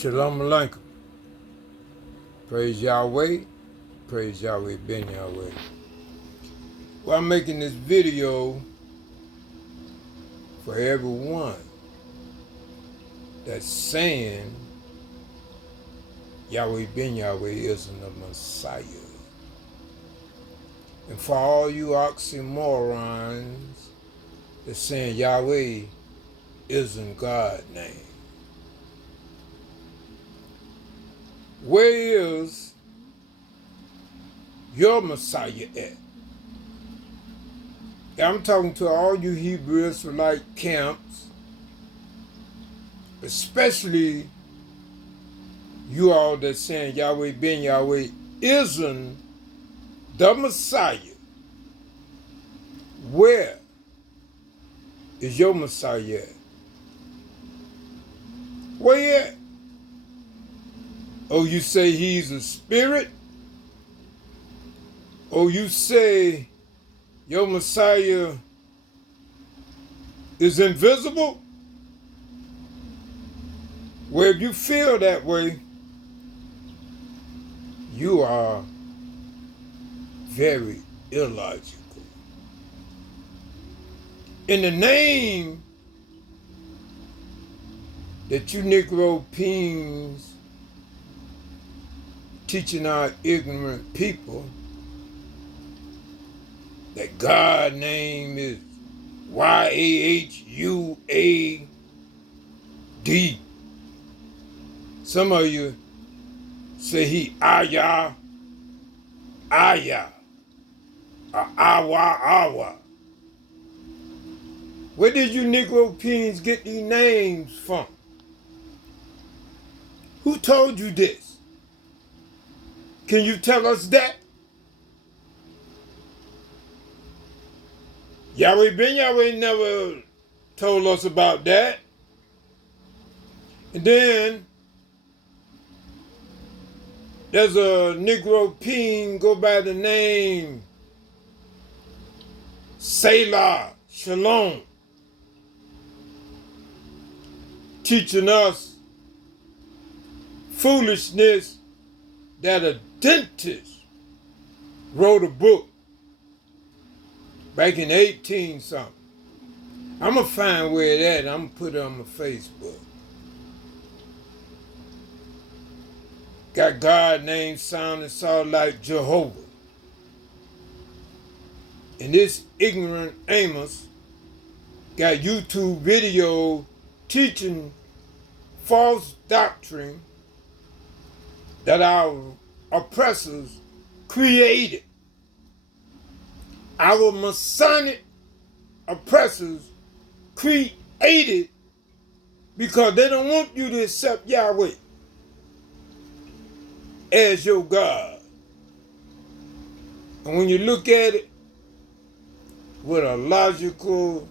Shalom Alaikum. Praise Yahweh. Praise Yehuwdah-Ben-yahweh. Well, I'm making this video for everyone that's saying Yehuwdah-Ben-yahweh isn't a Messiah. And for all you oxymorons that's saying Yahweh isn't God's name. Where is your Messiah at? I'm talking to all you Hebrew Israelite camps, especially you all that's saying Yehuwdah-Ben-yahweh isn't the Messiah. Where is your Messiah at? Where you at? Oh, you say he's a spirit? Oh, you say your Messiah is invisible? Well, if you feel that way, you are very illogical. In the name that you Negro Peens teaching our ignorant people that God's name is Yahuwah. Some of you say he Ayah, or Awa. Where did you Negro Peens get these names from? Who told you this? Can you tell us that? Yehuwdah-Ben-yahweh never told us about that. And then there's a Negro Peen go by the name Selah Shalom, teaching us foolishness that a dentist wrote a book back in 18 something. I'm going to find where it at. I'm going to put it on my Facebook. Got God name sounding sort of like Jehovah. And this ignorant Amos got YouTube video teaching false doctrine that our oppressors created. Our Masonic oppressors created because they don't want you to accept Yahweh as your God. And when you look at it with a logical,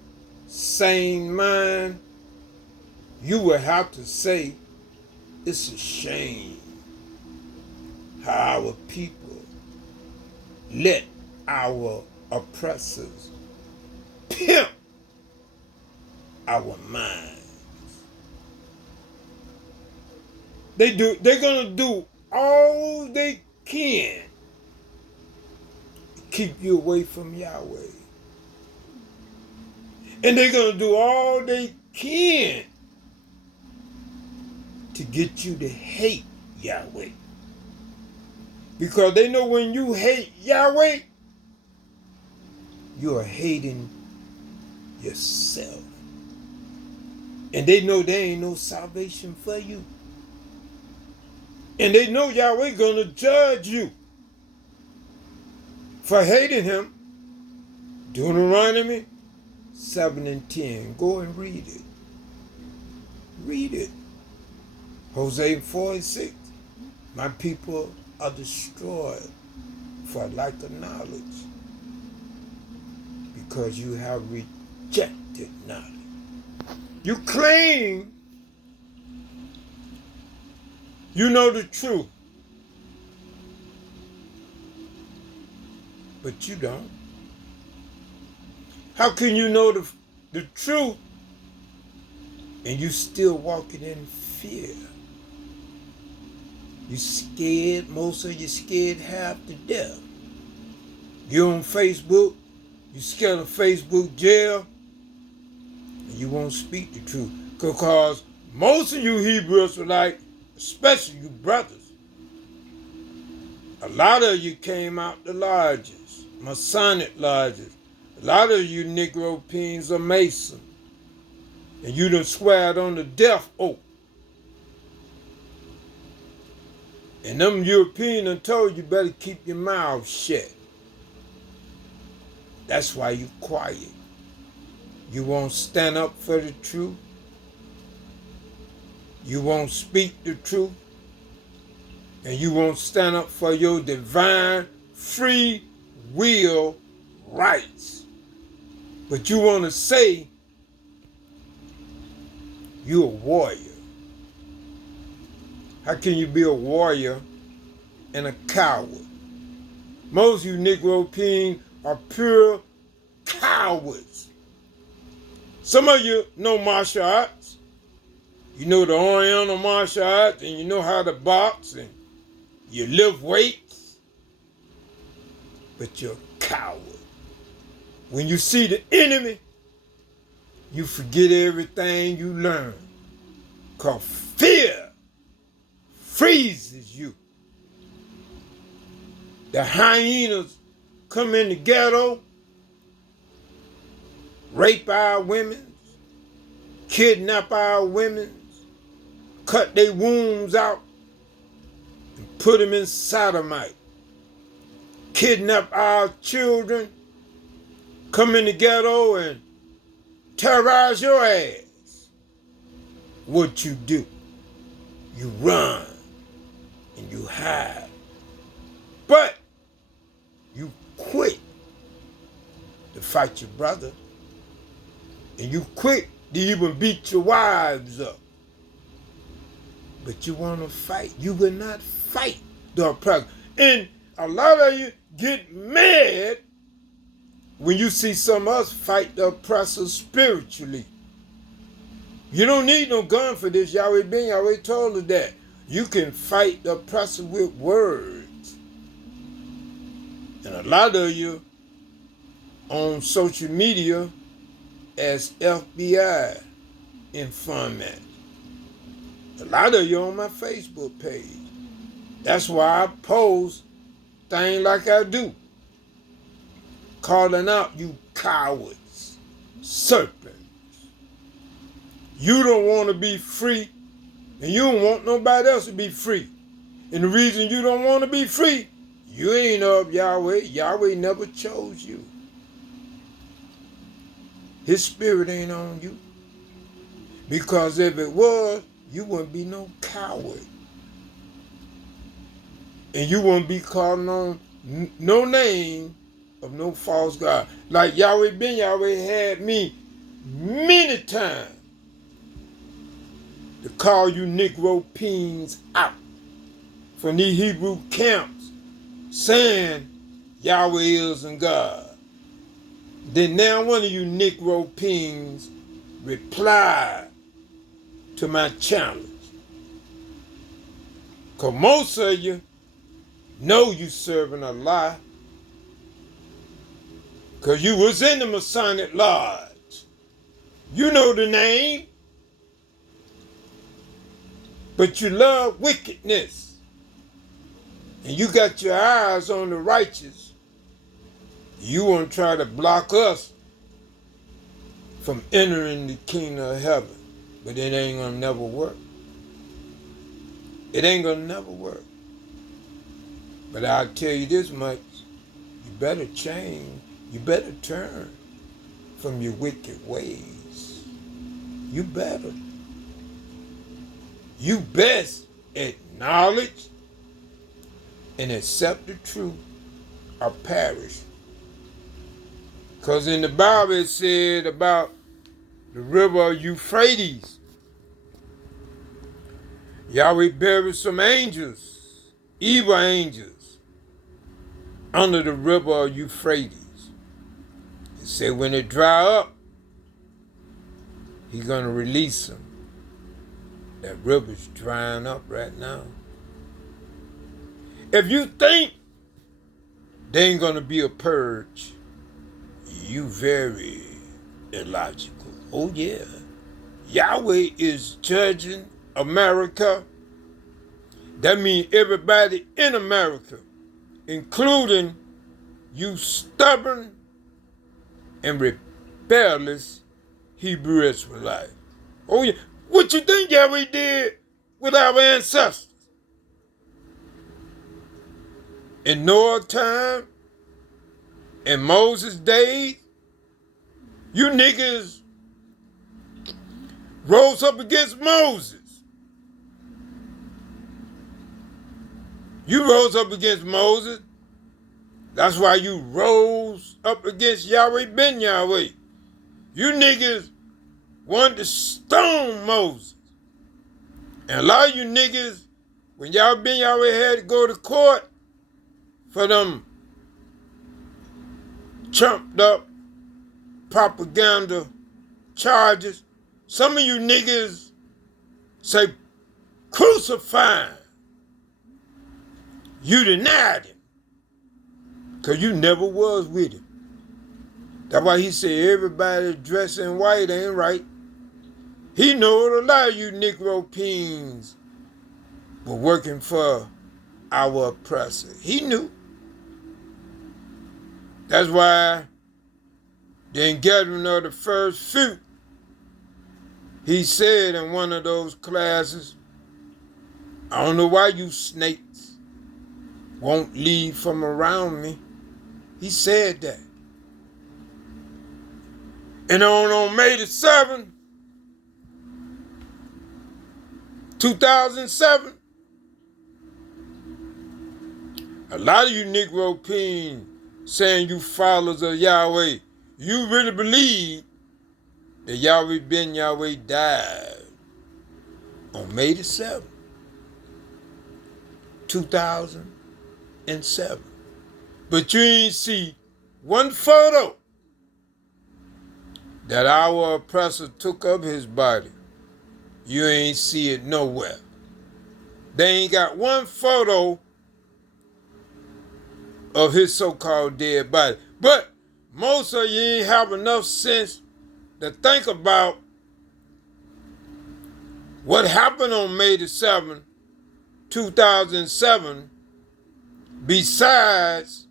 sane mind, you will have to say it's a shame how our people let our oppressors pimp our minds. They're gonna do all they can to keep you away from Yahweh. And they're gonna do all they can to get you to hate Yahweh. Because they know when you hate Yahweh, you are hating yourself. And they know there ain't no salvation for you. And they know Yahweh gonna judge you for hating him. Deuteronomy 7 and 10. Go and read it. Read it. Hosea 4 and 6. My people are destroyed for lack of knowledge, because you have rejected knowledge. You claim you know the truth, but you don't. How can you know the truth and you still walking in fear? You scared, most of you scared half to death. You on Facebook, you scared of Facebook jail, and you won't speak the truth. Because most of you Hebrew Israelites, especially you brothers, a lot of you came out the lodges, Masonic lodges. A lot of you Negro Peens are Masons. And you done sweared on the death oath. And them Europeans done told you better keep your mouth shut. That's why you quiet. You won't stand up for the truth. You won't speak the truth. And you won't stand up for your divine free will rights. But you want to say you're a warrior. How can you be a warrior and a coward? Most of you Negro Peens are pure cowards. Some of you know martial arts. You know the Oriental martial arts, and you know how to box, and you lift weights. But you're a coward. When you see the enemy, you forget everything you learned. Because fear freezes you. The hyenas come in the ghetto, rape our women, kidnap our women, cut their wombs out, and put them in sodomite. Kidnap our children, come in the ghetto and terrorize your ass. What you do? You run and you hide. But you quit to fight your brother. And you quit to even beat your wives up. But you want to fight. You will not fight the oppressor. And a lot of you get mad when you see some of us fight the oppressor spiritually. You don't need no gun for this. Yehuwdah-Ben-yahweh told us that. You can fight the oppressor with words. And a lot of you on social media as FBI informant. A lot of you on my Facebook page. That's why I post things like I do. Calling out you cowards, serpents. You don't want to be free, and you don't want nobody else to be free. And the reason you don't want to be free, you ain't of Yahweh. Yahweh never chose you. His spirit ain't on you. Because if it was, you wouldn't be no coward. And you wouldn't be calling on no name of no false God. Like Yehuwdah-Ben-yahweh had me many times to call you Negro Peens out from these Hebrew camps saying Yahweh isn't God. Then now one of you Negro Peens replied to my challenge. Because most of you know you serving a lie. Because you was in the Masonic Lodge. You know the name. But you love wickedness. And you got your eyes on the righteous. You want to try to block us from entering the kingdom of heaven. But it ain't going to never work. It ain't going to never work. But I'll tell you this much. You better change. You better turn from your wicked ways. You better. You best acknowledge and accept the truth or perish. Because in the Bible it said about the river Euphrates, Yahweh buried some angels, evil angels, under the river Euphrates. It said when it dry up, he's going to release them. That river's drying up right now. If you think there ain't going to be a purge, you very illogical. Oh, yeah. Yahweh is judging America. That means everybody in America, including you stubborn and rebellious Hebrew Israelites. Oh, yeah. What you think Yahweh did with our ancestors? In Noah's time, in Moses' days, you niggas rose up against Moses. You rose up against Moses. That's why you rose up against Yehuwdah-Ben-yahweh. You niggas wanted to stone Moses. And a lot of you niggas, when Yehuwdah-Ben-yahweh had to go to court for them trumped up propaganda charges, some of you niggas say, crucify him. You denied him. Because you never was with him. That's why he said everybody dressed in white ain't right. He know a lot of you Negro Peens were working for our oppressor. He knew. That's why the gathering of the first fruit, he said in one of those classes, I don't know why you snakes won't leave from around me. He said that. And on May the 7th, 2007, a lot of you Negro Peens saying you followers of Yahweh, you really believe that Yehuwdah-Ben-yahweh died on May the 7th, 2007. But you ain't see one photo that our oppressor took of his body. You ain't see it nowhere. They ain't got one photo of his so-called dead body. But most of you ain't have enough sense to think about what happened on May the 7th, 2007, besides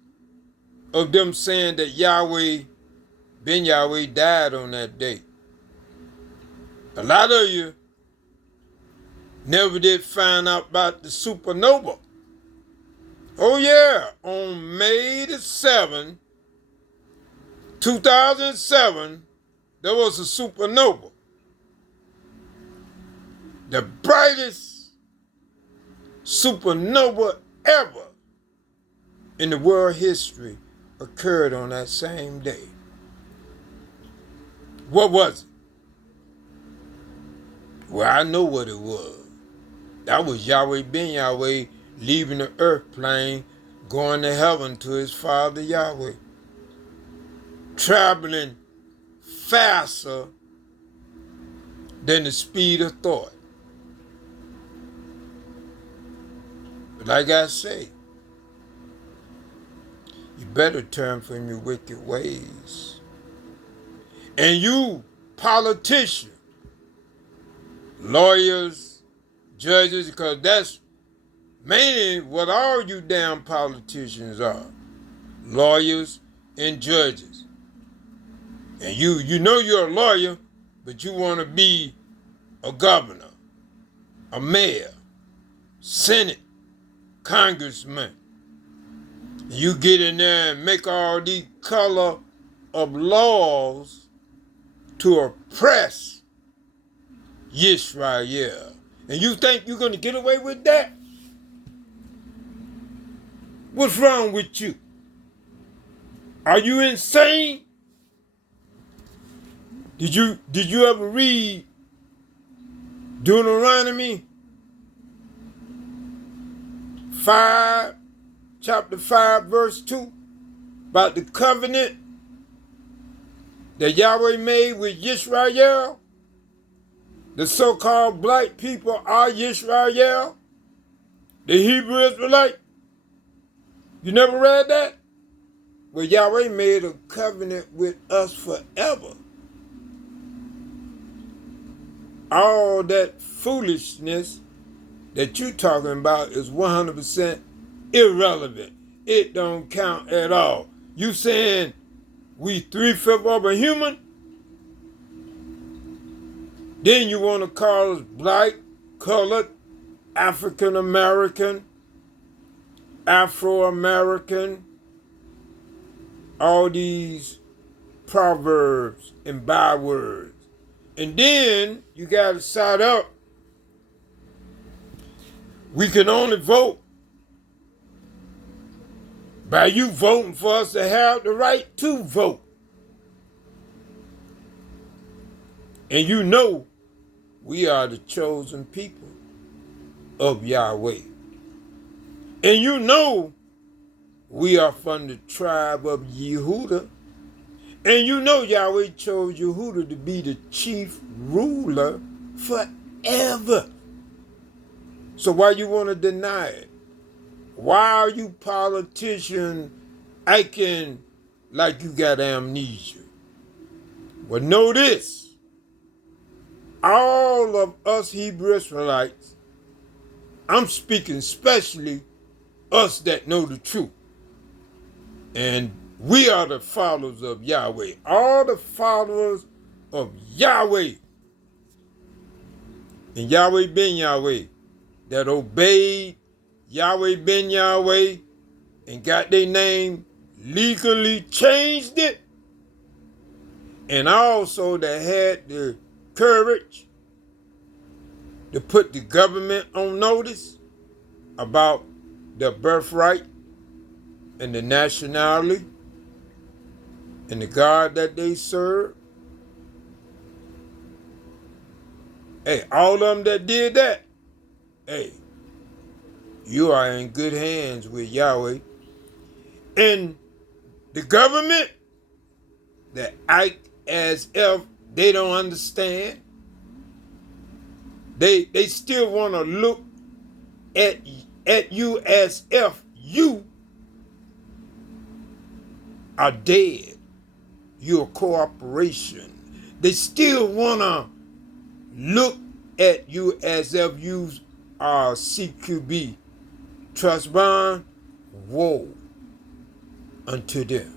of them saying that Yehuwdah-Ben-yahweh died on that day. A lot of you never did find out about the supernova. Oh yeah, on May the 7th, 2007, there was a supernova. The brightest supernova ever in the world history occurred on that same day. What was it? Well, I know what it was. That was Yehuwdah-Ben-yahweh leaving the earth plane, going to heaven to his father Yahweh, traveling faster than the speed of thought. But like I say, you better turn from your wicked ways. And you politicians, lawyers, judges, because that's mainly what all you damn politicians are, lawyers and judges. And you know you're a lawyer, but you want to be a governor, a mayor, senate, congressman. You get in there and make all these color of laws to oppress Yisrael. And you think you're going to get away with that? What's wrong with you? Are you insane? Did you ever read Deuteronomy 5, chapter 5, verse 2, about the covenant that Yahweh made with Yisrael? The so-called black people are Yisrael, the Hebrew Israelite. You never read that? Well, Yahweh made a covenant with us forever. All that foolishness that you talking about is 100% irrelevant. It don't count at all. You saying we 3/5 of a human? Then you want to call us black, colored, African American, Afro American, all these proverbs and bywords. And then you got to side up. We can only vote by you voting for us to have the right to vote. And you know we are the chosen people of Yahweh. And you know we are from the tribe of Yehuwdah. And you know Yahweh chose Yehuwdah to be the chief ruler forever. So why you want to deny it? Why are you politicians acting like you got amnesia? Well, know this. All of us Hebrew Israelites, I'm speaking especially us that know the truth. And we are the followers of Yahweh. All the followers of Yahweh and Yehuwdah-Daniel that obeyed Yehuwdah-Ben-yahweh and got their name legally changed it. And also that had the courage to put the government on notice about the birthright and the nationality and the God that they serve. Hey, all of them that did that, hey, you are in good hands with Yahweh. And the government that act as if they don't understand, they still want to look at you as if you are dead. You're a corporation. They still want to look at you as if you are CQB. Trust bond, woe unto them.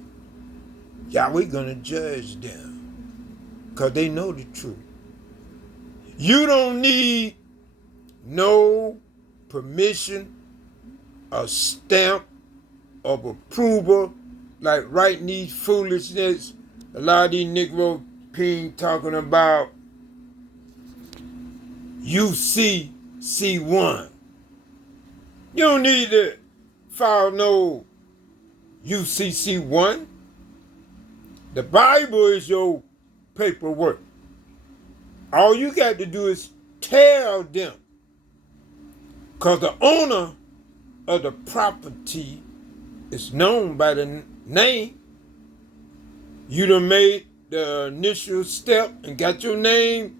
Yahweh gonna judge them because they know the truth. You don't need no permission, a stamp of approval, like writing these foolishness. A lot of these Negro ping talking about UCC1. You don't need to file no UCC1. The Bible is your paperwork. All you got to do is tell them. Because the owner of the property is known by the name. You done made the initial step and got your name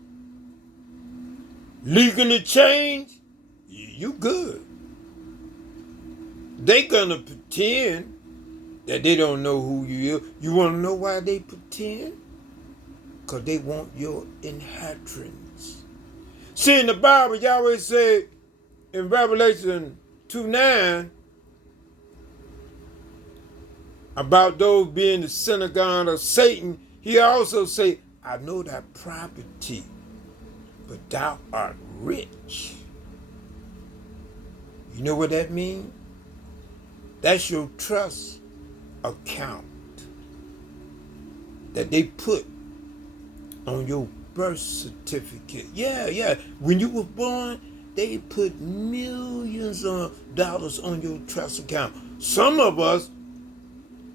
legally changed, you good. They gonna pretend that they don't know who you are. You wanna know why they pretend? Because they want your inheritance. See, in the Bible, Yahweh said in Revelation 2:9 about those being the synagogue of Satan, he also said, I know thy property, but thou art rich. You know what that means? That's your trust account that they put on your birth certificate. Yeah. When you were born, they put millions of dollars on your trust account. Some of us,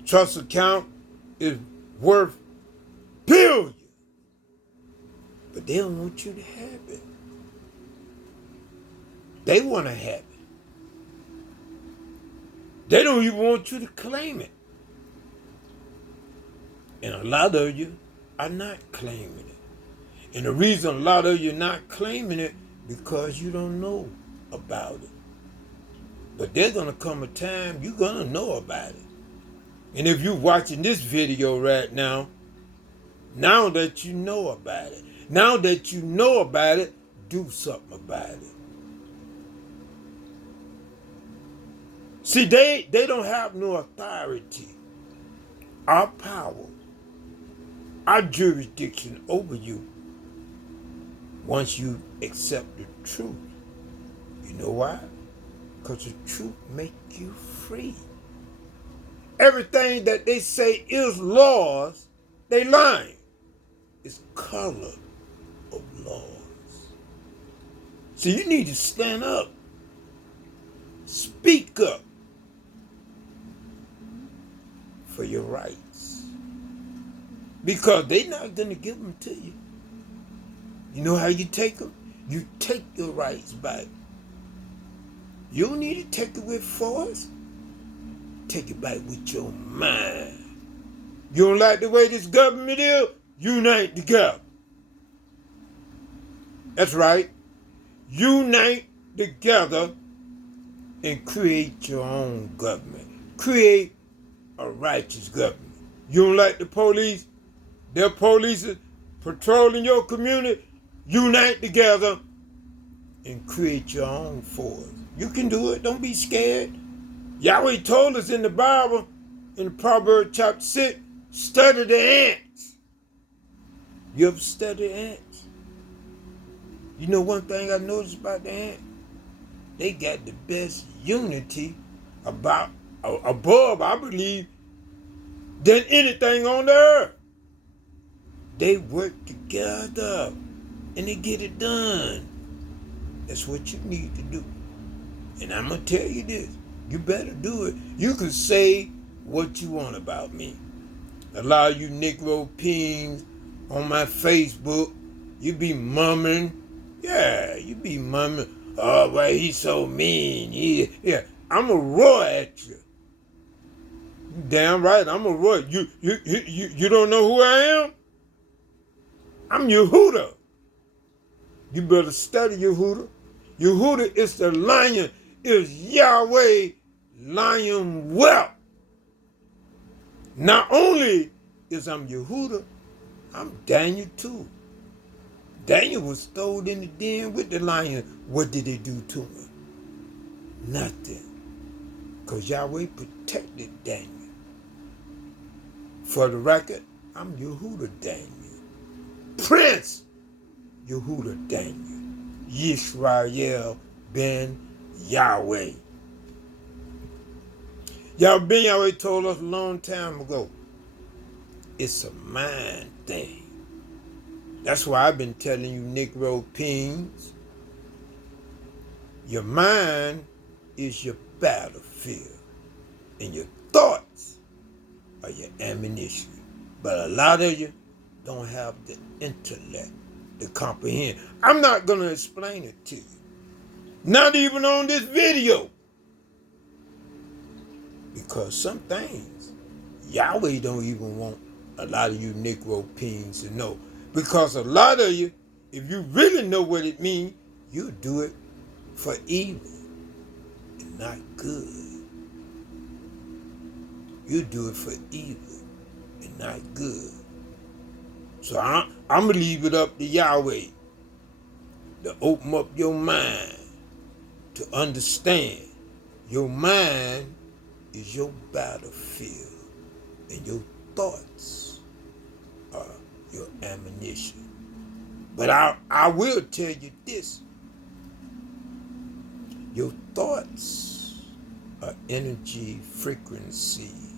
trust account is worth billions. But they don't want you to have it. They want to have it. They don't even want you to claim it. And a lot of you are not claiming it. And the reason a lot of you are not claiming it because you don't know about it. But there's going to come a time you're going to know about it. And if you're watching this video right now that you know about it, do something about it. See, they don't have no authority, our power, our jurisdiction over you once you accept the truth. You know why? Because the truth makes you free. Everything that they say is laws, they lying. It's color of laws. So you need to stand up. Speak up for your rights. Because they're not going to give them to you. You know how you take them? You take your rights back. You don't need to take it with force. Take it back with your mind. You don't like the way this government is? Unite together. That's right. Unite together and create your own government. Create a righteous government. You don't like the police? Their police is patrolling your community. Unite together and create your own force. You can do it. Don't be scared. Yahweh told us in the Bible, in Proverbs chapter 6, study the ants. You ever study ants? You know one thing I noticed about the ants? They got the best unity above, I believe, than anything on the earth. They work together and they get it done. That's what you need to do. And I'm going to tell you this. You better do it. You can say what you want about me. A lot of you Negro Pings on my Facebook, you be mumbling. Yeah, you be mumbling. Oh, well, he's so mean. Yeah, I'm going to roar at you. You damn right, I'm going to roar. You don't know who I am? I'm Yehuwdah. You better study Yehuwdah. Yehuwdah is the lion, is Yahweh lion whelp. Not only is I'm Yehuwdah, I'm Daniel too. Daniel was thrown in the den with the lion. What did they do to him? Nothing. Because Yahweh protected Daniel. For the record, I'm Yehuwdah-Daniel. Prince Yehuwdah-Daniel. Yisrael.ben-yahweh. Yahweh told us a long time ago, it's a mind thing. That's why I've been telling you Negro Pings, your mind is your battlefield, and your thoughts are your ammunition. But a lot of you don't have the intellect to comprehend. I'm not going to explain it to you. Not even on this video. Because some things Yahweh don't even want a lot of you Negro Pings to know. Because a lot of you, if you really know what it means, you do it for evil and not good. You do it for evil and not good. So I'm going to leave it up to Yahweh to open up your mind to understand your mind is your battlefield and your thoughts are your ammunition. But I will tell you this. Your thoughts are energy frequencies,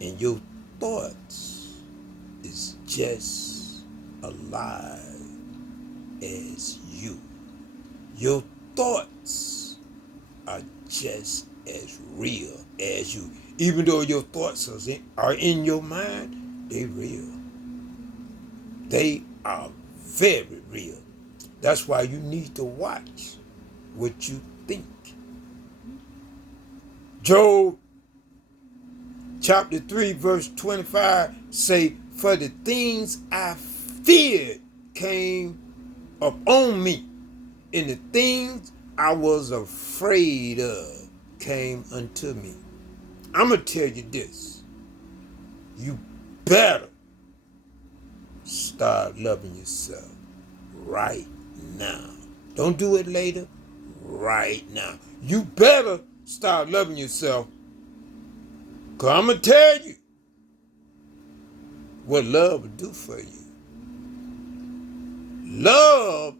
and your thoughts is just alive as you. Your thoughts are just as real as you. Even though your thoughts are in your mind, they real. They are very real. That's why you need to watch what you think. Job chapter 3 verse 25 say, for the things I feared came upon me, and the things I was afraid of came unto me. I'm going to tell you this. You better start loving yourself right now. Don't do it later. Right now. You better start loving yourself. Because I'm going to tell you what love will do for you. Love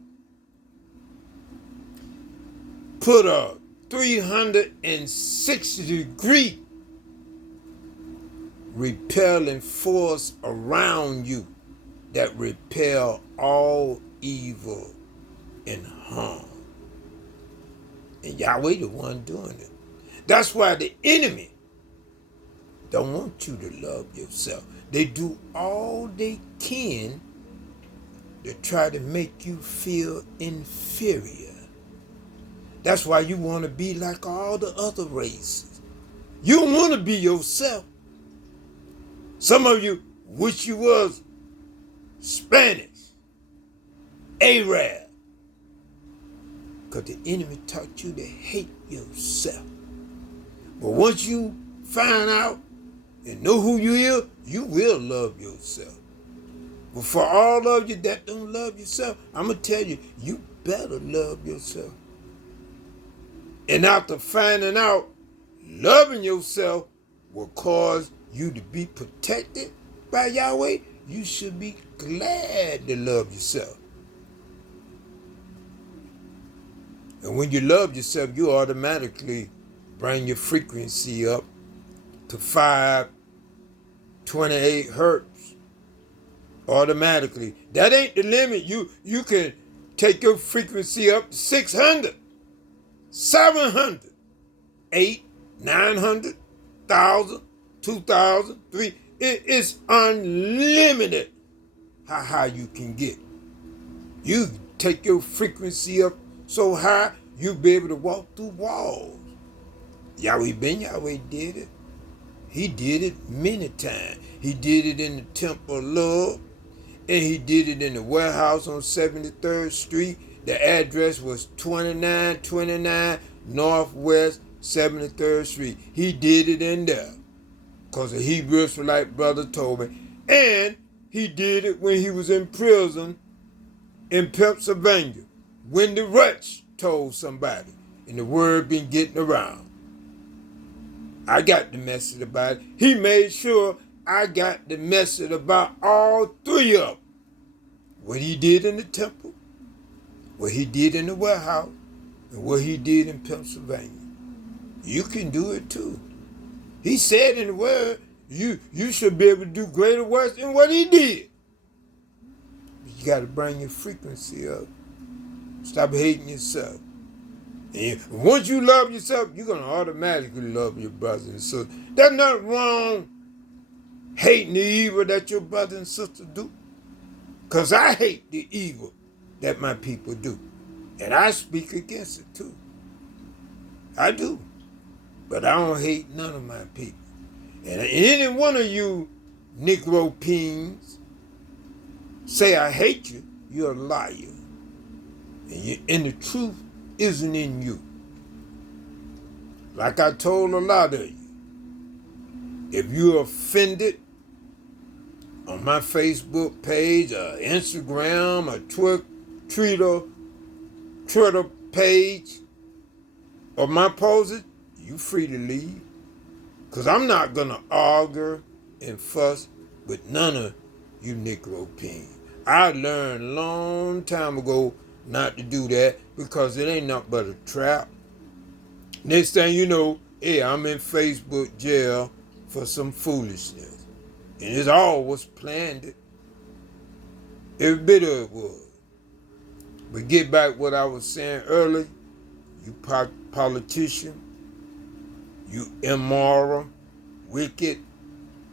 put a 360-degree repelling force around you that repel all evil and harm. And Yahweh the one doing it. That's why the enemy don't want you to love yourself. They do all they can to try to make you feel inferior. That's why you want to be like all the other races. You don't want to be yourself. Some of you wish you was Spanish, Arab, because the enemy taught you to hate yourself. But once you find out and know who you are, you will love yourself. But for all of you that don't love yourself, I'm going to tell you, you better love yourself. And after finding out loving yourself will cause you to be protected by Yahweh, you should be glad to love yourself. And when you love yourself, you automatically bring your frequency up to 528 hertz. Automatically. That ain't the limit. You can take your frequency up to 600, 700, 8, 900, 1,000, 2,000, 3. It's unlimited how high you can get. You take your frequency up so high, you'll be able to walk through walls. Yehuwdah-Ben-yahweh did it. He did it many times. He did it in the Temple of Love, and he did it in the warehouse on 73rd Street. The address was 2929 Northwest 73rd Street. He did it in there because a Hebrew Israelite brother told me. And he did it when he was in prison in Pennsylvania, when the wretch told somebody, and the word been getting around. I got the message about it. He made sure I got the message about all three of them. What he did in the temple, what he did in the warehouse, and what he did in Pennsylvania. You can do it too. He said in the word, you should be able to do greater works than what he did. But you got to bring your frequency up. Stop hating yourself. And once you love yourself, you're going to automatically love your brothers and sisters. There's nothing wrong hating the evil that your brothers and sisters do. Because I hate the evil that my people do. And I speak against it too. I do. But I don't hate none of my people. And any one of you Negro peens say I hate you, you're a liar. And the truth isn't in you. Like I told a lot of you, if you're offended on my Facebook page, or Instagram, or Twitter page, or my posts, you free to leave. Because I'm not going to argue and fuss with none of you Negro peens. I learned a long time ago not to do that because it ain't nothing but a trap. Next thing you know, I'm in Facebook jail for some foolishness. And it's all was planned. Every bit of it was. But get back what I was saying earlier. You politician, you immoral, wicked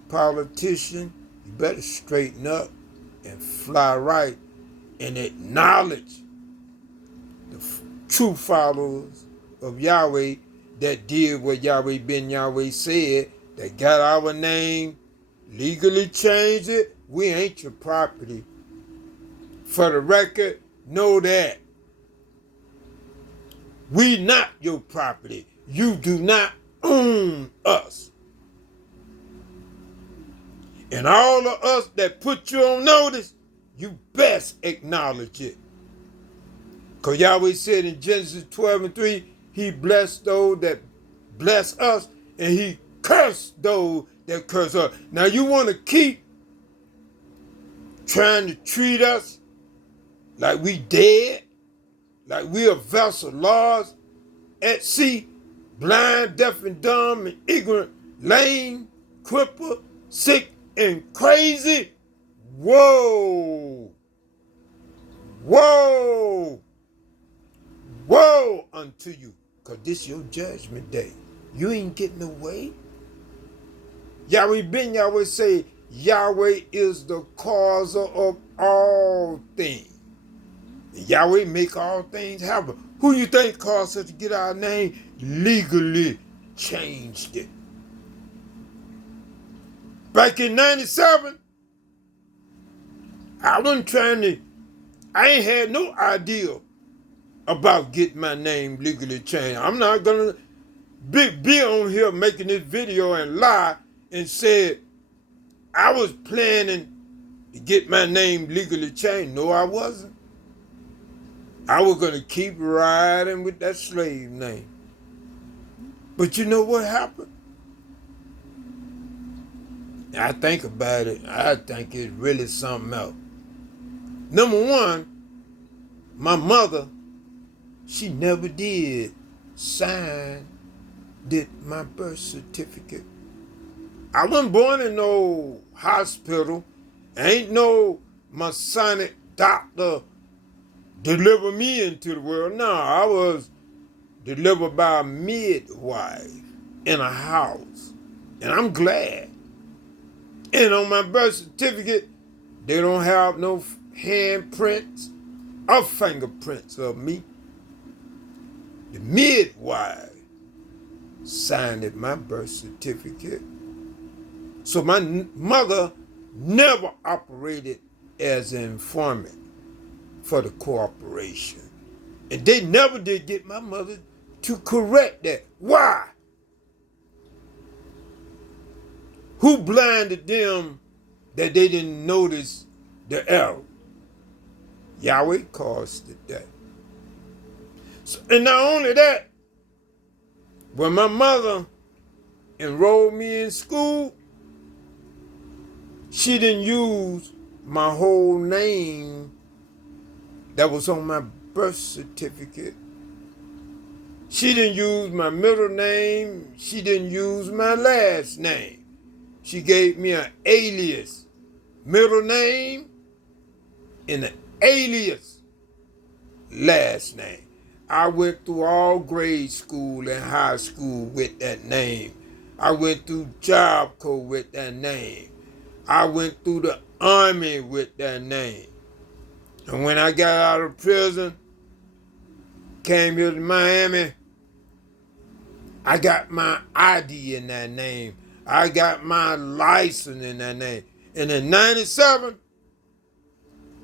politician, you better straighten up and fly right and acknowledge the true followers of Yahweh that did what Yehuwdah-Ben-yahweh said, that got our name, legally changed it. We ain't your property. For the record, know that. We not your property. You do not own us. And all of us that put you on notice, you best acknowledge it. Because Yahweh said in Genesis 12:3, he blessed those that bless us, and he cursed those that curse us. Now you want to keep trying to treat us like we dead, like we a vessel lost at sea, blind, deaf, and dumb, and ignorant, lame, crippled, sick, and crazy. Woe! Woe! Woe unto you, because this your judgment day. You ain't getting away. Yehuwdah-Ben-yahweh say, Yahweh is the causer of all things. And Yahweh make all things happen. Who you think caused us to get our name? Legally changed it. Back in 97, I ain't had no idea about getting my name legally changed. I'm not gonna be on here making this video and lie and say I was planning to get my name legally changed. No, I wasn't. I was gonna keep riding with that slave name. But you know what happened? I think about it, I think it's really something else. Number one, my mother, she never did sign my birth certificate. I wasn't born in no hospital. Ain't no Masonic doctor deliver me into the world. No, I was delivered by a midwife in a house. And I'm glad. And on my birth certificate, they don't have no handprints or fingerprints of me. The midwife signed my birth certificate. So my mother never operated as an informant for the corporation. And they never did get my mother to correct that. Why? Who blinded them that they didn't notice the error? Yahweh caused it that. So, and not only that, when my mother enrolled me in school, she didn't use my whole name that was on my birth certificate. She didn't use my middle name. She didn't use my last name. She gave me an alias, middle name, and an alias last name. I went through all grade school and high school with that name. I went through Job Corps with that name. I went through the Army with that name. And when I got out of prison, came here to Miami, I got my ID in that name. I got my license in that name. And in 97,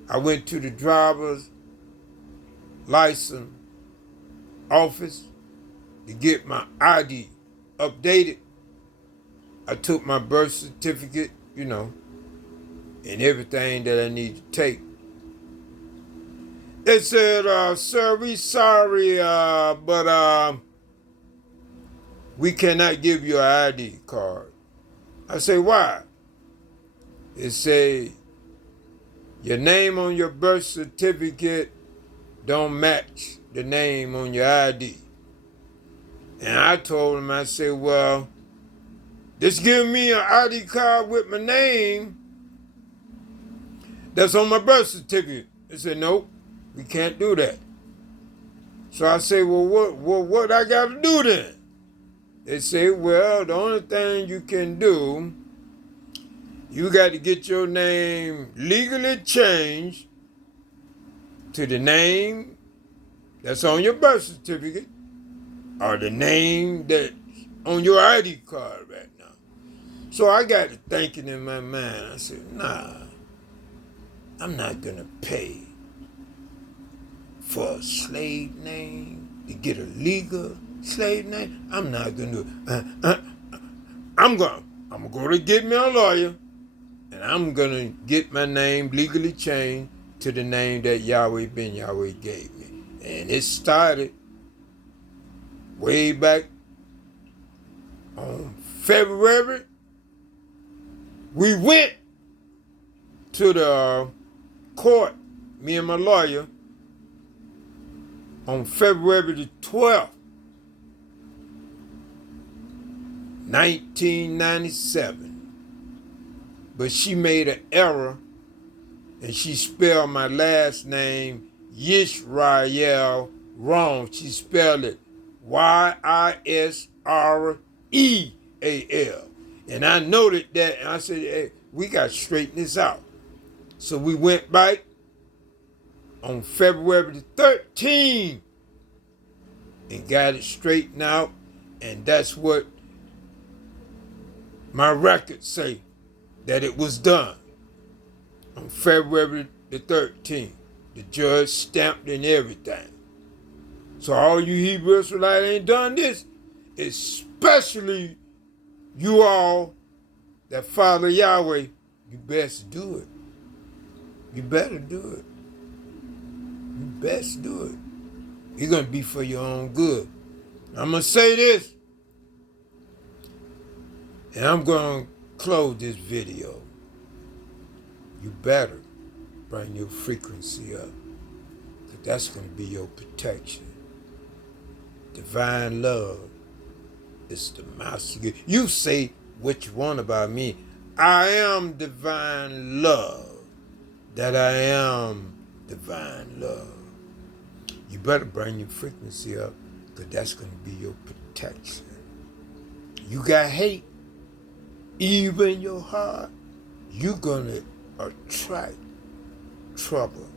I went to the driver's license office to get my ID updated. I took my birth certificate, and everything that I need to take. They said, sir, we sorry, but we cannot give you an ID card. I say, why? It say, your name on your birth certificate don't match the name on your ID. And I told him, I said, well, just give me an ID card with my name that's on my birth certificate. They said, nope, we can't do that. So I say, well, what I got to do then? They say, well, the only thing you can do, you got to get your name legally changed to the name that's on your birth certificate or the name that's on your ID card right now. So I got to thinking in my mind. I said, nah, I'm not going to pay for a slave name to get a legal slave name. I'm not going to do it. I'm going to go to get me a lawyer, and I'm going to get my name legally changed to the name that Yehuwdah-Ben-yahweh gave me. And it started way back on February. We went to the court, me and my lawyer, on February the 12th, 1997. But she made an error, and she spelled my last name, Yisrael, wrong. She spelled it Yisreal. And I noted that, and I said, hey, we got to straighten this out. So we went back on February the 13th and got it straightened out, and that's what my records say, that it was done on February the 13th. The judge stamped and everything. So all you Hebrew Israelites ain't done this, especially you all that follow Yahweh, you best do it. You better do it. You best do it. It's going to be for your own good. I'm going to say this, and I'm going to close this video. You better bring your frequency up, because that's going to be your protection. Divine love is the master. You say what you want about me. I am divine love. That I am divine love. You better bring your frequency up, because that's going to be your protection. You got hate, evil in your heart, you're going to attract trouble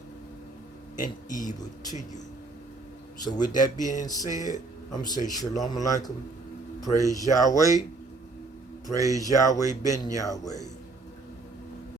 and evil to you. So with that being said, I'm going to say Shalom Alaikum. Praise Yahweh. Praise Yehuwdah-Ben-yahweh.